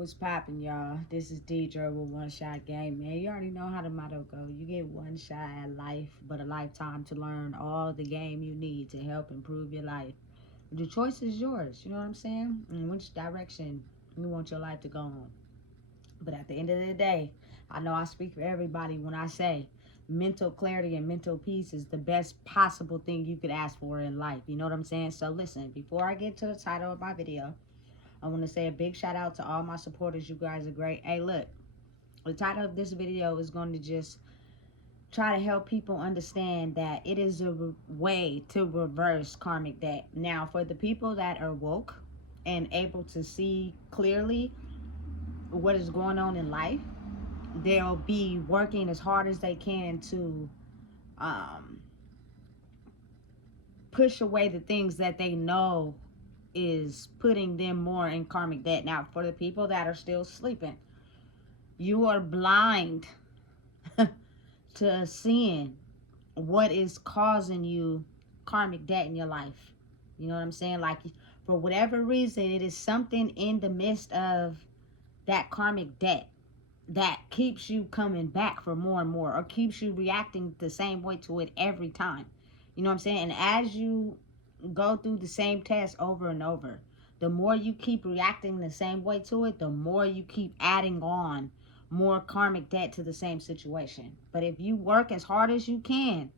What's poppin', y'all? This is Deidre with One Shot Game, man. You already know how the motto go. You get one shot at life, but a lifetime to learn all the game you need to help improve your life. The choice is yours, you know what I'm saying? In which direction you want your life to go on. But at the end of the day, I know I speak for everybody when I say mental clarity and mental peace is the best possible thing you could ask for in life. You know what I'm saying? So listen, before I get to the title of my video, I want to say a big shout out to all my supporters. You guys are great. Hey, look, the title of this video is going to just try to help people understand that it is a way to reverse karmic debt. Now, for the people that are woke and able to see clearly what is going on in life, they'll be working as hard as they can to push away the things that they know is putting them more in karmic debt. Now, for the people that are still sleeping, you are blind to seeing what is causing you karmic debt in your life. You know what I'm saying? Like, for whatever reason, it is something in the midst of that karmic debt that keeps you coming back for more and more, or keeps you reacting the same way to it every time. You know what I'm saying? And as you go through the same test over and over, the more you keep reacting the same way to it, the more you keep adding on more karmic debt to the same situation. But if you work as hard as you can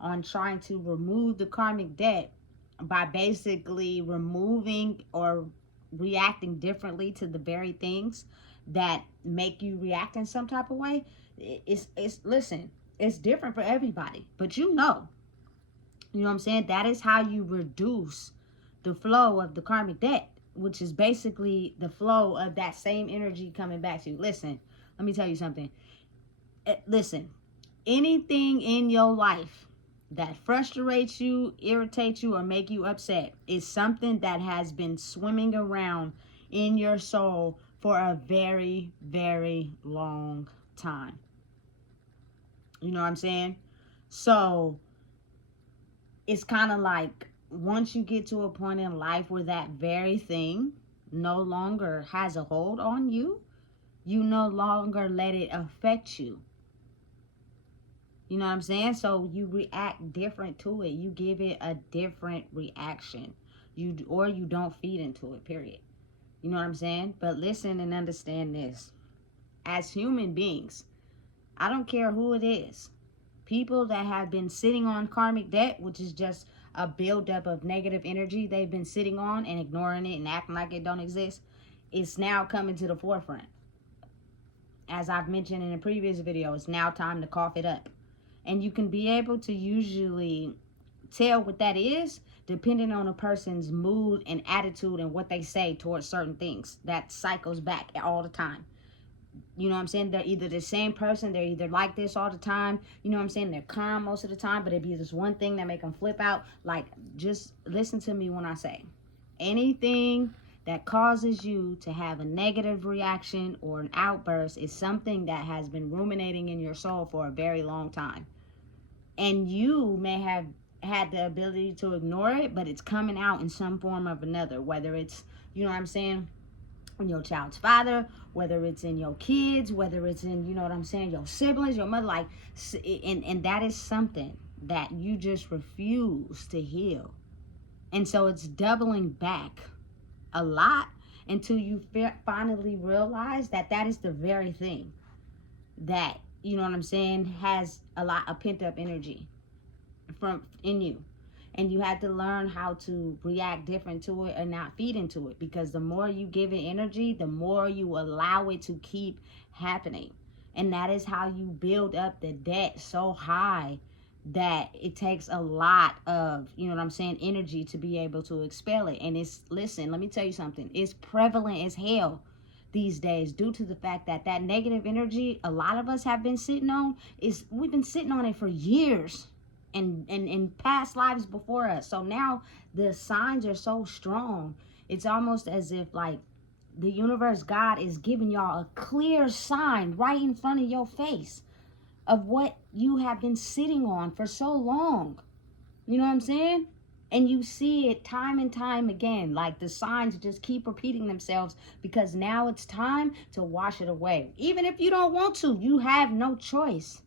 on trying to remove the karmic debt by basically removing or reacting differently to the very things that make you react in some type of way, it's listen, it's different for everybody, but you know what I'm saying? That is how you reduce the flow of the karmic debt, which is basically the flow of that same energy coming back to you. Listen, let me tell you something. Listen, anything in your life that frustrates you, irritates you, or make you upset is something that has been swimming around in your soul for a very, very long time. You know what I'm saying? So it's kind of like, once you get to a point in life where that very thing no longer has a hold on you, you no longer let it affect you. You know what I'm saying? So you react different to it. You give it a different reaction. You don't feed into it, period. You know what I'm saying? But listen and understand this. As human beings, I don't care who it is, people that have been sitting on karmic debt, which is just a buildup of negative energy they've been sitting on and ignoring it and acting like it don't exist, it's now coming to the forefront. As I've mentioned in a previous video, it's now time to cough it up. And you can be able to usually tell what that is depending on a person's mood and attitude and what they say towards certain things. That cycles back all the time. You know what I'm saying? They're either the same person. They're either like this all the time. You know what I'm saying? They're calm most of the time, but it'd be this one thing that make them flip out. Like, just listen to me when I say anything that causes you to have a negative reaction or an outburst is something that has been ruminating in your soul for a very long time. And you may have had the ability to ignore it, but it's coming out in some form or another, whether it's, you know what I'm saying, in your child's father, whether it's in your kids, whether it's in, you know what I'm saying, your siblings, your mother, like, and that is something that you just refuse to heal. And so it's doubling back a lot until you finally realize that that is the very thing that, you know what I'm saying, has a lot of pent up energy in you. And you have to learn how to react different to it and not feed into it. Because the more you give it energy, the more you allow it to keep happening. And that is how you build up the debt so high that it takes a lot of, you know what I'm saying, energy to be able to expel it. And it's, listen, let me tell you something. It's prevalent as hell these days due to the fact that that negative energy a lot of us have been sitting on, we've been sitting on it for years. And in past lives before us. So now the signs are so strong. It's almost as if, like, the universe, God, is giving y'all a clear sign right in front of your face of what you have been sitting on for so long. You know what I'm saying? And you see it time and time again. Like the signs just keep repeating themselves because now it's time to wash it away. Even if you don't want to, you have no choice.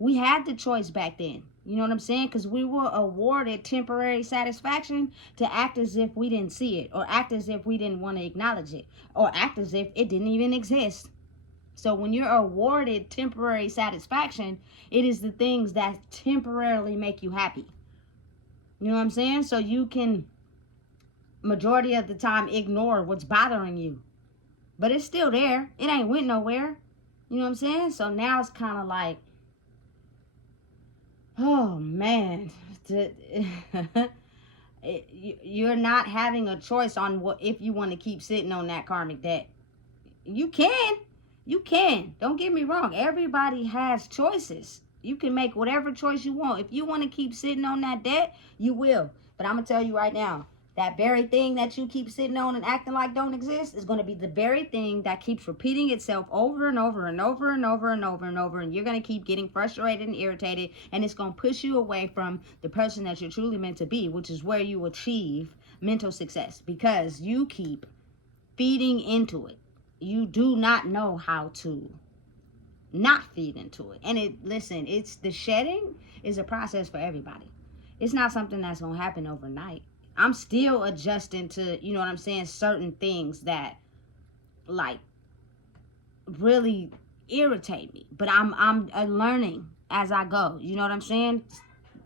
We had the choice back then. You know what I'm saying? Because we were awarded temporary satisfaction to act as if we didn't see it, or act as if we didn't want to acknowledge it, or act as if it didn't even exist. So when you're awarded temporary satisfaction, it is the things that temporarily make you happy. You know what I'm saying? So you can, majority of the time, ignore what's bothering you. But it's still there. It ain't went nowhere. You know what I'm saying? So now it's kind of like, oh, man. You're not having a choice on what if you want to keep sitting on that karmic debt. You can. You can. Don't get me wrong. Everybody has choices. You can make whatever choice you want. If you want to keep sitting on that debt, you will. But I'm going to tell you right now, that very thing that you keep sitting on and acting like don't exist is going to be the very thing that keeps repeating itself over and over and over and over and over and over. And you're going to keep getting frustrated and irritated. And it's going to push you away from the person that you're truly meant to be, which is where you achieve mental success. Because you keep feeding into it. You do not know how to not feed into it. And it's the shedding is a process for everybody. It's not something that's going to happen overnight. I'm still adjusting to, you know what I'm saying, certain things that like really irritate me. But I'm learning as I go. You know what I'm saying?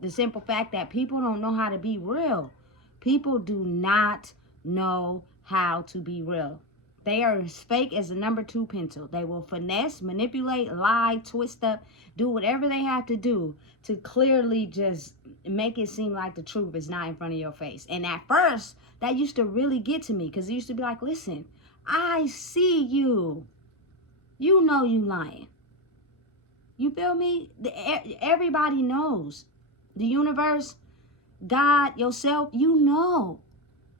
The simple fact that people don't know how to be real. People do not know how to be real. They are as fake as a number 2 pencil. They will finesse, manipulate, lie, twist up, do whatever they have to do to clearly just make it seem like the truth is not in front of your face. And at first, that used to really get to me because it used to be like, listen, I see you. You know you lying. You feel me? Everybody knows. The universe, God, yourself, you know.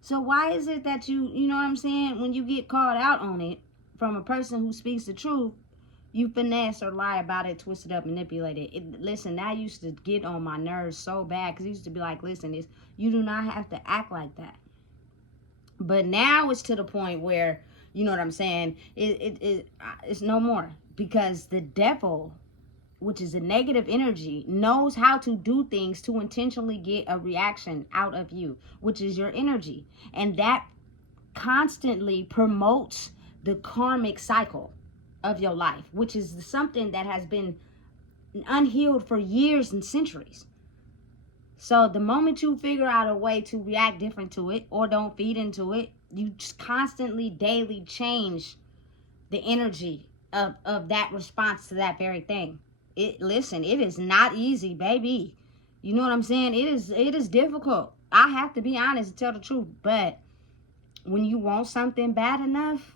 So why is it that you know what I'm saying, when you get called out on it from a person who speaks the truth, you finesse or lie about it, twist it up, manipulate it. Listen, that used to get on my nerves so bad because it used to be like, listen, you do not have to act like that. But now it's to the point where, you know what I'm saying, it's no more because the devil, which is a negative energy, knows how to do things to intentionally get a reaction out of you, which is your energy. And that constantly promotes the karmic cycle of your life, which is something that has been unhealed for years and centuries. So the moment you figure out a way to react different to it or don't feed into it, you just constantly, daily change the energy of that response to that very thing. Listen, it is not easy, baby. You know what I'm saying? It is difficult. I have to be honest and tell the truth. But when you want something bad enough,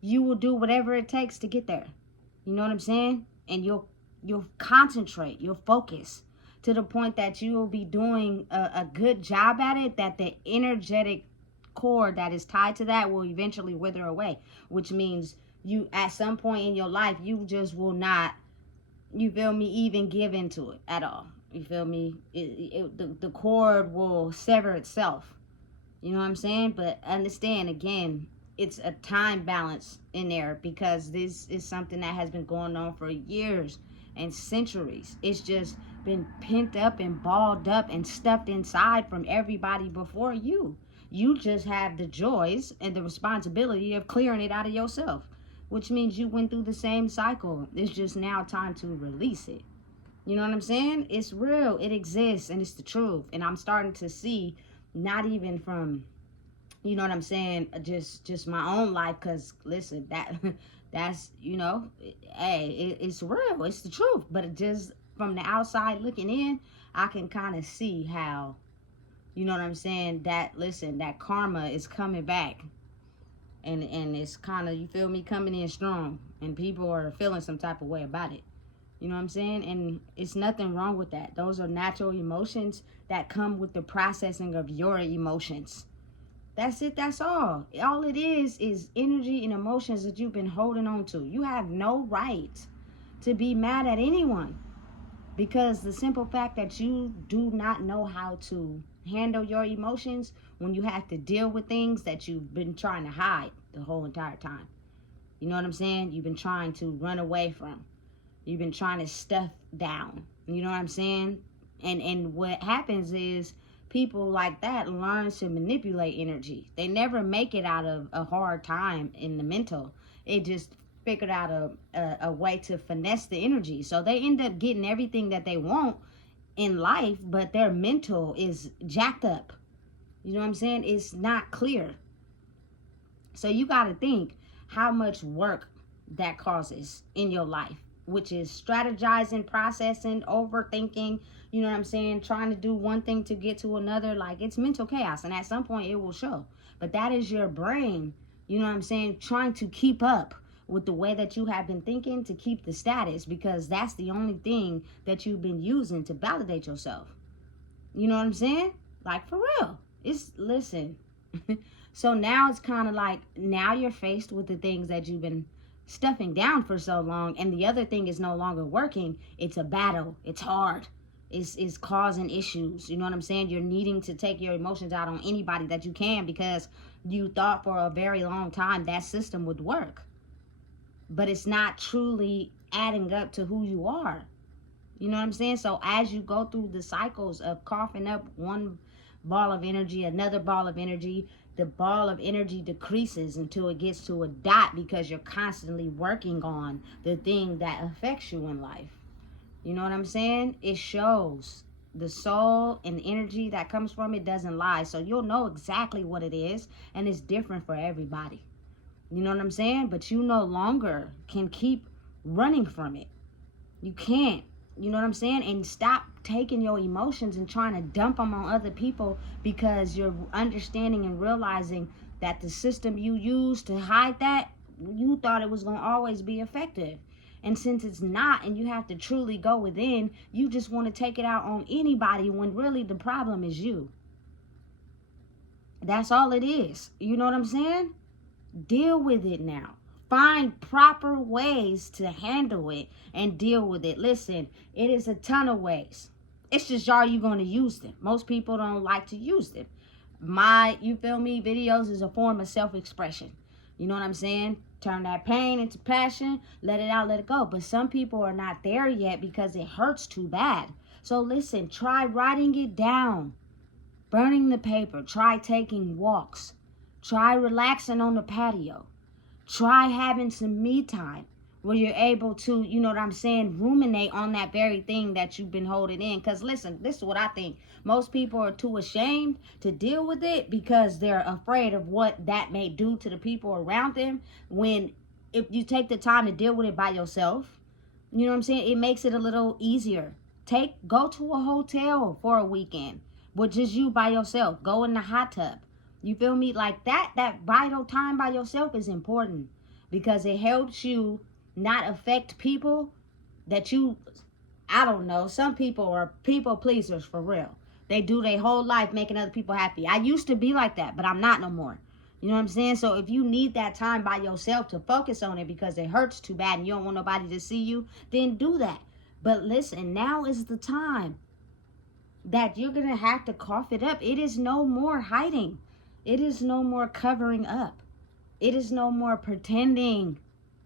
you will do whatever it takes to get there. You know what I'm saying? And you'll concentrate, you'll focus to the point that you will be doing a good job at it, that the energetic cord that is tied to that will eventually wither away, which means you, at some point in your life, you just will not, you feel me, even give into it at all. You feel me? The cord will sever itself. You know what I'm saying? But understand, again, it's a time balance in there because this is something that has been going on for years and centuries. It's just been pent up and balled up and stuffed inside from everybody before you. You just have the joys and the responsibility of clearing it out of yourself, which means you went through the same cycle. It's just now time to release it. You know what I'm saying? It's real. It exists, and it's the truth. And I'm starting to see, not even from, you know what I'm saying, just my own life, because listen, that's, you know, hey, it's real. It's the truth. But it just from the outside looking in, I can kind of see how, you know what I'm saying, that, listen, that karma is coming back. And it's kind of, you feel me, coming in strong. And people are feeling some type of way about it. You know what I'm saying? And it's nothing wrong with that. Those are natural emotions that come with the processing of your emotions. That's it. That's all. All it is energy and emotions that you've been holding on to. You have no right to be mad at anyone because the simple fact that you do not know how to handle your emotions when you have to deal with things that you've been trying to hide the whole entire time. You know what I'm saying? You've been trying to run away from. You've been trying to stuff down. You know what I'm saying? And what happens is people like that learn to manipulate energy. They never make it out of a hard time in the mental. It just figured out a way to finesse the energy. So they end up getting everything that they want in life, but their mental is jacked up. You know what I'm saying? It's not clear. So you got to think how much work that causes in your life, which is strategizing, processing, overthinking, you know what I'm saying? Trying to do one thing to get to another. Like, it's mental chaos, and at some point it will show. But that is your brain, you know what I'm saying, trying to keep up with the way that you have been thinking, to keep the status, because that's the only thing that you've been using to validate yourself. You know what I'm saying? Like, for real. Listen. So now it's kind of like, now you're faced with the things that you've been stuffing down for so long, and the other thing is no longer working. It's a battle. It's hard. It's causing issues. You know what I'm saying? You're needing to take your emotions out on anybody that you can, because you thought for a very long time that system would work. But it's not truly adding up to who you are. You know what I'm saying? So as you go through the cycles of coughing up one ball of energy, another ball of energy, the ball of energy decreases until it gets to a dot, because you're constantly working on the thing that affects you in life. You know what I'm saying? It shows. The soul and the energy that comes from it doesn't lie. So you'll know exactly what it is, and it's different for everybody. You know what I'm saying? But you no longer can keep running from it. You can't. You know what I'm saying? And stop taking your emotions and trying to dump them on other people, because you're understanding and realizing that the system you use to hide that, you thought it was going to always be effective. And since it's not, and you have to truly go within, you just want to take it out on anybody, when really the problem is you. That's all it is. You know what I'm saying? Deal with it now. Find proper ways to handle it and deal with it. Listen, it is a ton of ways. It's just, are you going to use them? Most people don't like to use them. You feel me, videos is a form of self-expression. You know what I'm saying? Turn that pain into passion, let it out, let it go. But some people are not there yet because it hurts too bad. So listen, try writing it down, burning the paper, try taking walks, try relaxing on the patio, try having some me time where you're able to, you know what I'm saying, ruminate on that very thing that you've been holding in. Because listen, this is what I think. Most people are too ashamed to deal with it because they're afraid of what that may do to the people around them. When if you take the time to deal with it by yourself, you know what I'm saying, it makes it a little easier. Go to a hotel for a weekend with just you by yourself. Go in the hot tub. You feel me? Like that vital time by yourself is important, because it helps you not affect people that I don't know. Some people are people pleasers for real. They do their whole life making other people happy. I used to be like that, but I'm not no more. You know what I'm saying? So if you need that time by yourself to focus on it because it hurts too bad and you don't want nobody to see you, then do that. But listen, now is the time that you're going to have to cough it up. It is no more hiding. It is no more covering up. It is no more pretending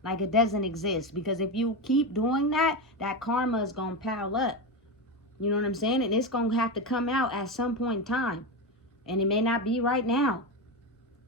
like it doesn't exist. Because if you keep doing that, that karma is going to pile up. You know what I'm saying? And it's going to have to come out at some point in time. And it may not be right now.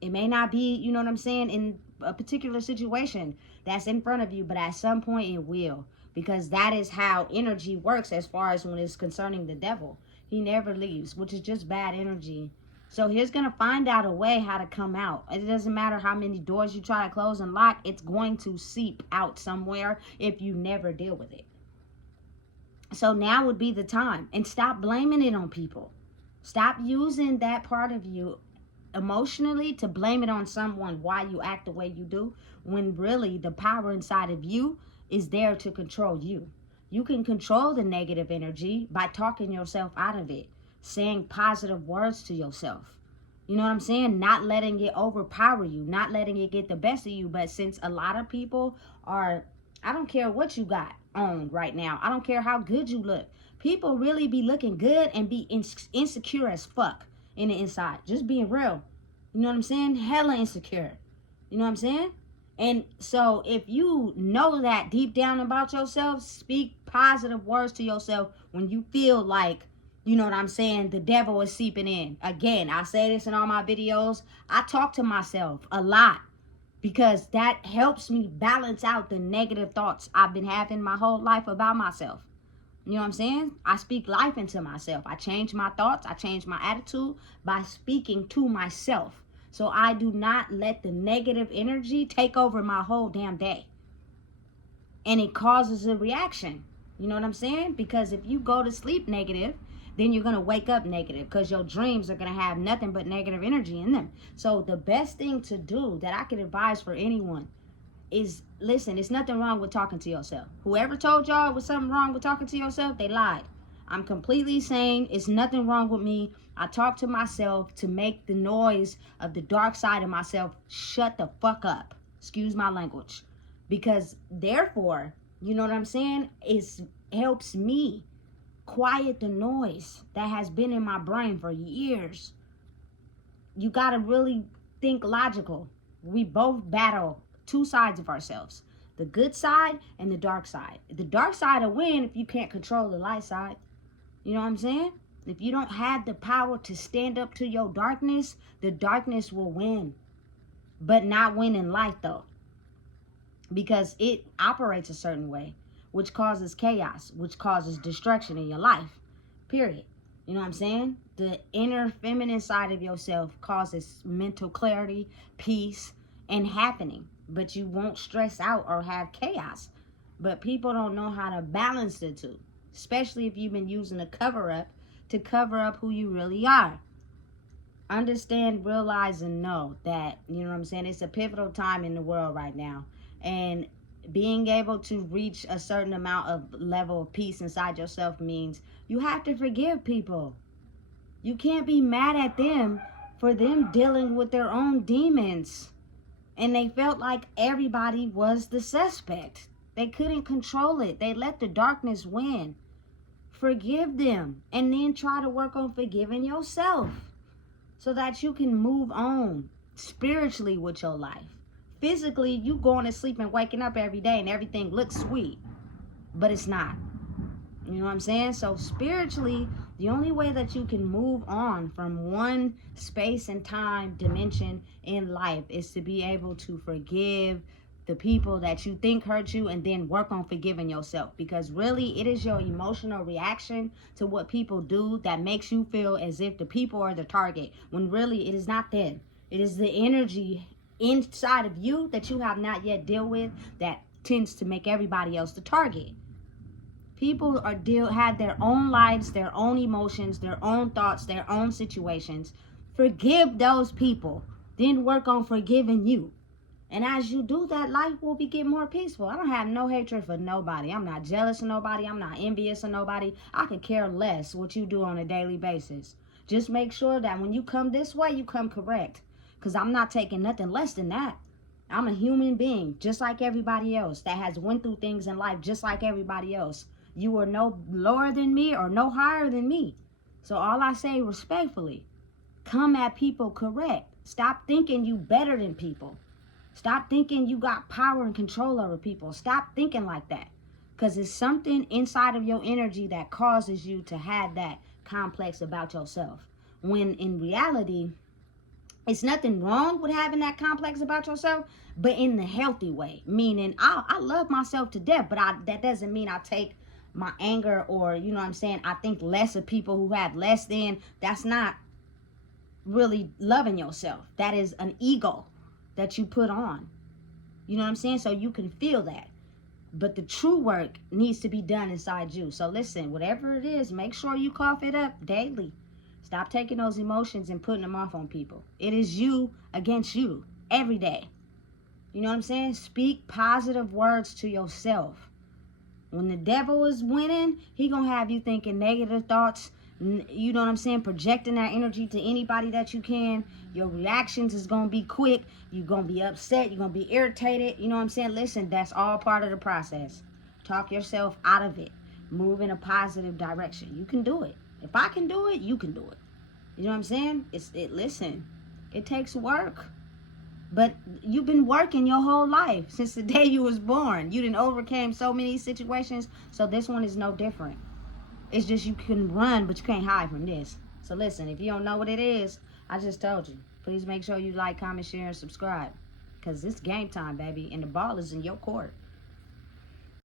It may not be, you know what I'm saying, in a particular situation that's in front of you. But at some point it will. Because that is how energy works as far as when it's concerning the devil. He never leaves, which is just bad energy. So he's going to find out a way how to come out. It doesn't matter how many doors you try to close and lock. It's going to seep out somewhere if you never deal with it. So now would be the time. And stop blaming it on people. Stop using that part of you emotionally to blame it on someone why you act the way you do, when really the power inside of you is there to control you. You can control the negative energy by talking yourself out of it. Saying positive words to yourself. You know what I'm saying? Not letting it overpower you. Not letting it get the best of you. But since a lot of people are I don't care what you got on right now. I don't care how good you look. People really be looking good and be insecure as fuck in the inside. Just being real. You know what I'm saying? Hella insecure. You know what I'm saying? And so if you know that deep down about yourself, speak positive words to yourself when you feel like, you know what I'm saying, the devil is seeping in. Again, I say this in all my videos. I talk to myself a lot, because that helps me balance out the negative thoughts I've been having my whole life about myself. You know what I'm saying? I speak life into myself. I change my thoughts. I change my attitude by speaking to myself. So I do not let the negative energy take over my whole damn day. And it causes a reaction. You know what I'm saying? Because if you go to sleep negative, then you're going to wake up negative, because your dreams are going to have nothing but negative energy in them. So the best thing to do that I could advise for anyone is, listen, it's nothing wrong with talking to yourself. Whoever told y'all it was something wrong with talking to yourself, they lied. I'm completely saying it's nothing wrong with me. I talk to myself to make the noise of the dark side of myself shut the fuck up. Excuse my language. Because therefore, you know what I'm saying? It helps me quiet the noise that has been in my brain for years. You gotta really think logical. We both battle two sides of ourselves, the good side and the dark side. The dark side will win if you can't control the light side. You know what I'm saying? If you don't have the power to stand up to your darkness, the darkness will win. But not win in life though, because it operates a certain way, which causes chaos, which causes destruction in your life, period. You know what I'm saying? The inner feminine side of yourself causes mental clarity, peace, and happening. But you won't stress out or have chaos. But people don't know how to balance the two, especially if you've been using a cover-up to cover up who you really are. Understand, realize, and know that, you know what I'm saying, it's a pivotal time in the world right now. And being able to reach a certain amount of level of peace inside yourself means you have to forgive people. You can't be mad at them for them dealing with their own demons. And they felt like everybody was the suspect. They couldn't control it. They let the darkness win. Forgive them, and then try to work on forgiving yourself so that you can move on spiritually with your life. Physically, you going to sleep and waking up every day and everything looks sweet, but it's not. You know what I'm saying? So spiritually, the only way that you can move on from one space and time dimension in life is to be able to forgive the people that you think hurt you, and then work on forgiving yourself. Because really, it is your emotional reaction to what people do that makes you feel as if the people are the target, when really it is not them. It is the energy inside of you that you have not yet dealt with that tends to make everybody else the target. People have their own lives, their own emotions, their own thoughts, their own situations. Forgive those people, then work on forgiving you. And as you do that, life will get more peaceful. I don't have no hatred for nobody. I'm not jealous of nobody. I'm not envious of nobody. I could care less what you do on a daily basis. Just make sure that when you come this way, you come correct. Because I'm not taking nothing less than that. I'm a human being, just like everybody else, that has went through things in life just like everybody else. You are no lower than me or no higher than me. So all I say respectfully, come at people correct. Stop thinking you better than people. Stop thinking you got power and control over people. Stop thinking like that. Because it's something inside of your energy that causes you to have that complex about yourself. When in reality, it's nothing wrong with having that complex about yourself, but in the healthy way. Meaning, I love myself to death, but that doesn't mean I take my anger, or, you know what I'm saying, I think less of people who have less than. That's not really loving yourself. That is an ego that you put on. You know what I'm saying? So you can feel that. But the true work needs to be done inside you. So listen, whatever it is, make sure you cough it up daily. Stop taking those emotions and putting them off on people. It is you against you every day. You know what I'm saying? Speak positive words to yourself. When the devil is winning, he gonna have you thinking negative thoughts, You know what I'm saying? Projecting that energy to anybody that you can. Your reactions is going to be quick. You're going to be upset. You're going to be irritated. You know what I'm saying? Listen, that's all part of the process. Talk yourself out of it. Move in a positive direction. You can do it. If I can do it, you can do it. You know what I'm saying? Listen, it takes work. But you've been working your whole life since the day you was born. You done overcame so many situations. So this one is no different. It's just you can run, but you can't hide from this. So listen, if you don't know what it is, I just told you. Please make sure you like, comment, share, and subscribe. Because it's game time, baby. And the ball is in your court.